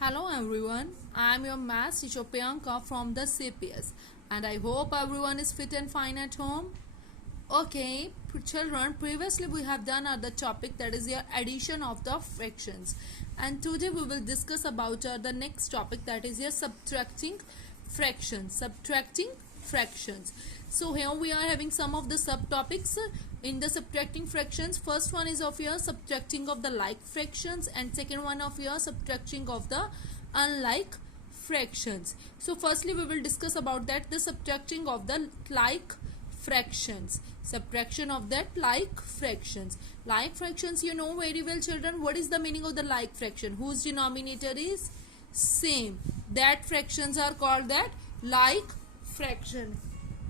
Hello everyone, I am your maths teacher Priyanka from the CPS and I hope everyone is fit and fine at home. Okay, children, previously we have done the topic that is your addition of the fractions, and today we will discuss about the next topic that is your subtracting fractions. So here we are having some of the subtopics in the subtracting fractions. First one is of your subtracting of the like fractions, and second one of your subtracting of the unlike fractions. So firstly we will discuss about that, the subtracting of the like fractions, subtraction of that like fractions. Like fractions, you know very well children, what is the meaning of the like fraction? Whose denominator is same, that fractions are called that like fraction,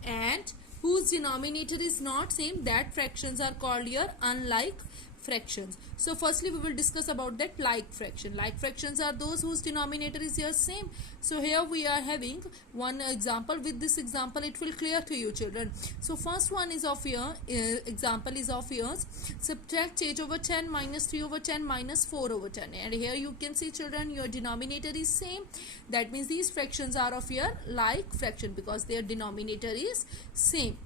and whose denominator is not same, that fractions are called your unlike fractions. So firstly we will discuss about that like fraction. Like fractions are those whose denominator is your same. So here we are having one example. With this example it will clear to you children. So first one is of your example is of yours, subtract 8 over 10 minus 3 over 10 minus 4 over 10, and here you can see children your denominator is same. That means these fractions are of your like fraction because their denominator is same.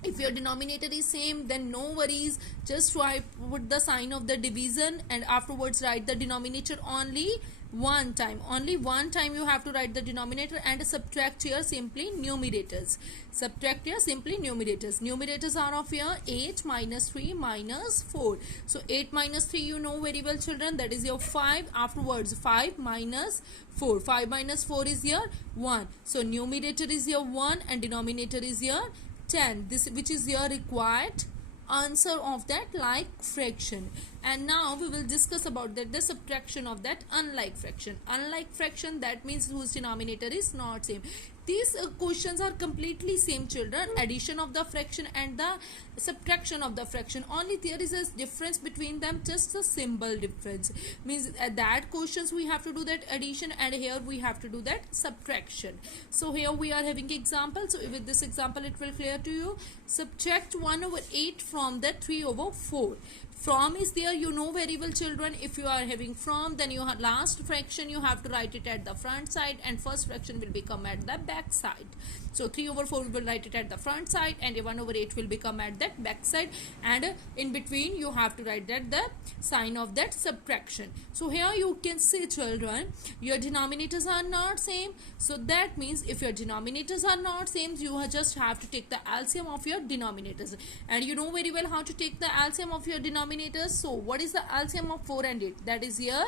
If your denominator is same, then no worries, just put the sign of the division and afterwards write the denominator only one time. Only one time you have to write the denominator and subtract here simply numerators. Subtract here simply numerators. Numerators are of here 8 minus 3 minus 4. So 8 minus 3 you know very well children, that is your 5. Afterwards 5 minus 4. 5 minus 4 is your 1. So numerator is your 1 and denominator is your 10, this which is your required answer of that like fraction. And now we will discuss about that, the subtraction of that unlike fraction. Unlike fraction, that means whose denominator is not same. These questions are completely same children, addition of the fraction and the subtraction of the fraction, only there is a difference between them, just a symbol difference. Means that questions we have to do that addition and here we have to do that subtraction. So here we are having example. So with this example it will clear to you. Subtract 1 over 8 from the 3 over 4. From is there, you know very well children. If you are having from, then your last fraction you have to write it at the front side and first fraction will become at the back side. So 3 over 4 will write it at the front side and 1 over 8 will become at that back side, and in between you have to write that the sign of that subtraction. So here you can see children, your denominators are not same. So that means if your denominators are not same, you just have to take the LCM of your denominators, and you know very well how to take the LCM of your denominators. So what is the LCM of 4 and 8? That is here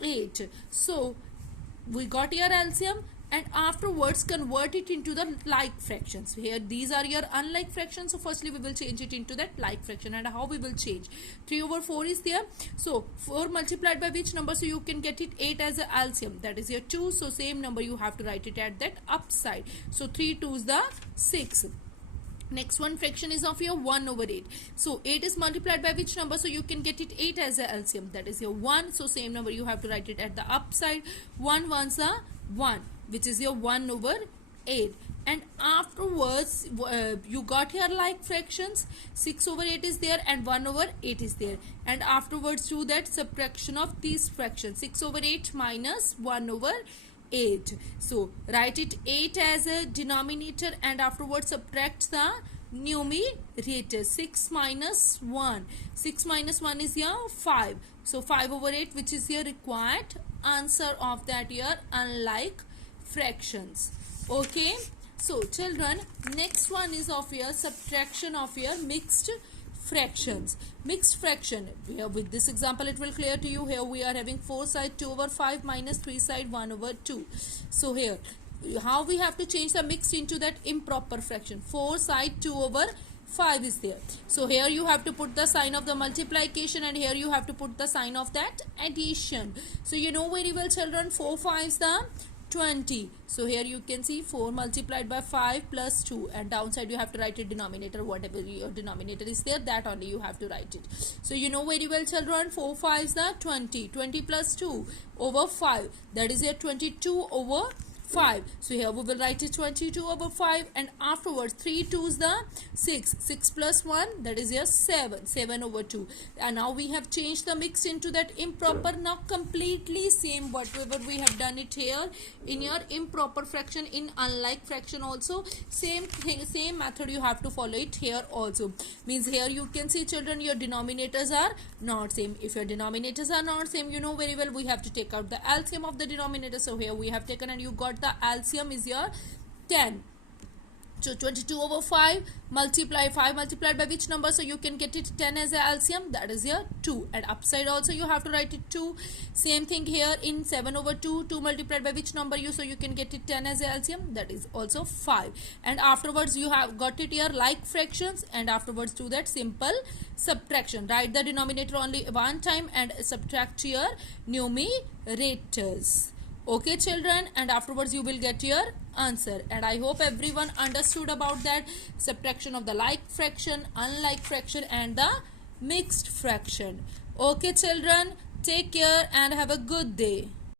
8. So we got your LCM and afterwards convert it into the like fractions. Here these are your unlike fractions. So firstly we will change it into that like fraction, and how we will change, 3 over 4 is there. So 4 multiplied by which number? So you can get it 8 as a LCM, that is your 2. So same number you have to write it at that upside. So 3 2s the 6. Next one fraction is of your 1 over 8. So 8 is multiplied by which number? So you can get it 8 as a LCM, that is your 1. So same number you have to write it at the upside. 1 ones are 1, which is your 1 over 8. And afterwards you got here like fractions, 6 over 8 is there and 1 over 8 is there, and afterwards do that subtraction of these fractions. 6 over 8 minus 1 over 8. So write it 8 as a denominator and afterwards subtract the numerator. 6 minus 1. 6 minus 1 is your 5. So 5 over 8, which is your required answer of that your unlike fractions. Okay. So children, next one is of your subtraction of your mixed fractions. Mixed fraction, here with this example it will clear to you. Here we are having 4 side 2 over 5 minus 3 side 1 over 2. So here how we have to change the mixed into that improper fraction. 4 side 2 over 5 is there. So here you have to put the sign of the multiplication and here you have to put the sign of that addition. So you know very well children, 4 5s the 20. So here you can see 4 multiplied by 5 plus 2, and downside you have to write a denominator, whatever your denominator is there, that only you have to write it. So you know very well children, 4 5s the 20. 20 plus 2 over 5, that is a 22 over 5. So here we will write it 22 over 5, and afterwards 3 2s the 6. 6 plus 1, that is here 7. 7 over 2. And now we have changed the mixed into that improper. Now completely same whatever we have done it here in your improper fraction, in unlike fraction also. Same thing, same method you have to follow it here also. Means here you can see children, your denominators are not same. If your denominators are not same, you know very well we have to take out the LCM of the denominator. So here we have taken, and you got the LCM is your 10. So 22 over 5 multiply 5 multiplied by which number? So you can get it 10 as a LCM, that is here 2. And upside also you have to write it 2. Same thing here in 7 over 2. 2 multiplied by which number? So you can get it 10 as a LCM, that is also 5. And afterwards you have got it here like fractions, and afterwards do that simple subtraction. Write the denominator only one time and subtract your numerators. Okay children, and afterwards you will get your answer. And I hope everyone understood about that subtraction of the like fraction, unlike fraction, and the mixed fraction. Okay children, take care and have a good day.